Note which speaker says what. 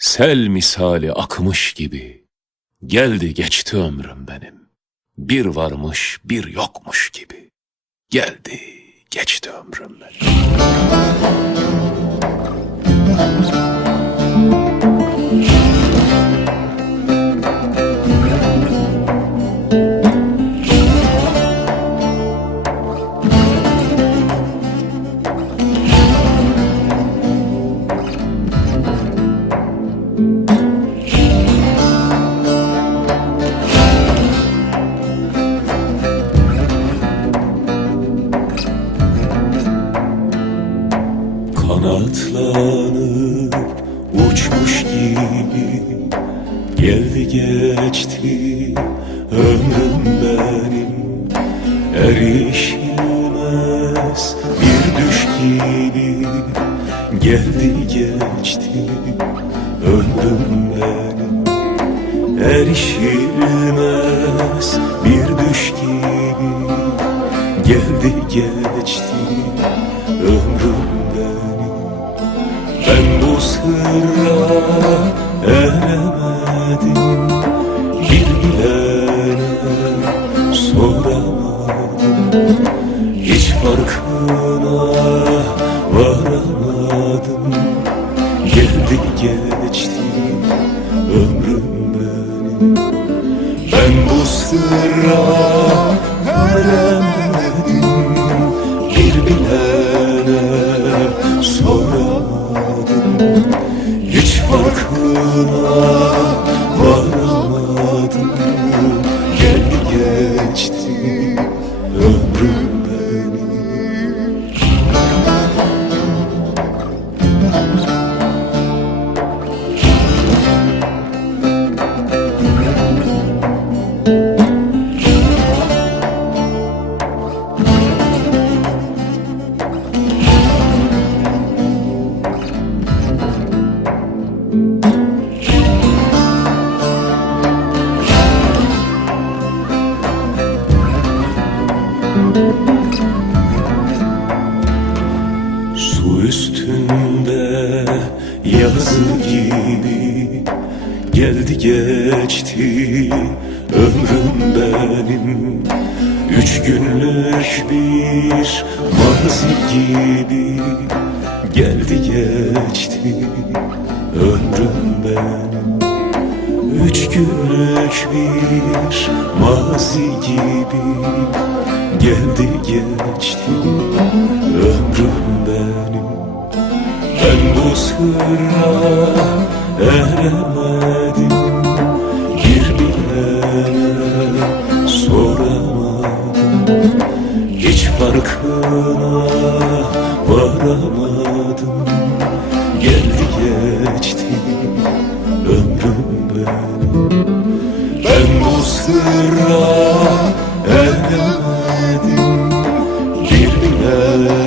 Speaker 1: Sel misali akmış gibi geldi geçti ömrüm benim. Bir varmış bir yokmuş gibi geldi geçti ömrüm benim. Kanatlanıp uçmuş gibi Geldi geçti. Ömrüm benim Erişilmez. Bir düş gibi Geldi geçti. Ömrüm benim Erişilmez. Bir düş gibi Geldi geçti. Ömrüm farkına varamadım. Geldi geçti ömrüm benim. Ben bu sırra eremedim Bir bilene soramadım. Hiç farkına varamadım. Geldi geçti ömrüm Su üstünde yazı gibi Geldi geçti ömrüm benim. Üç günlük bir mazi gibi Geldi geçti ömrüm benim Üç günlük bir mazi gibi Geldi geçti ömrüm benim. Ben bu sırra eremedim Bir bilene soramadım. Hiç farkına varamadım. Geldi Ben bu sırra eremedim Girdiler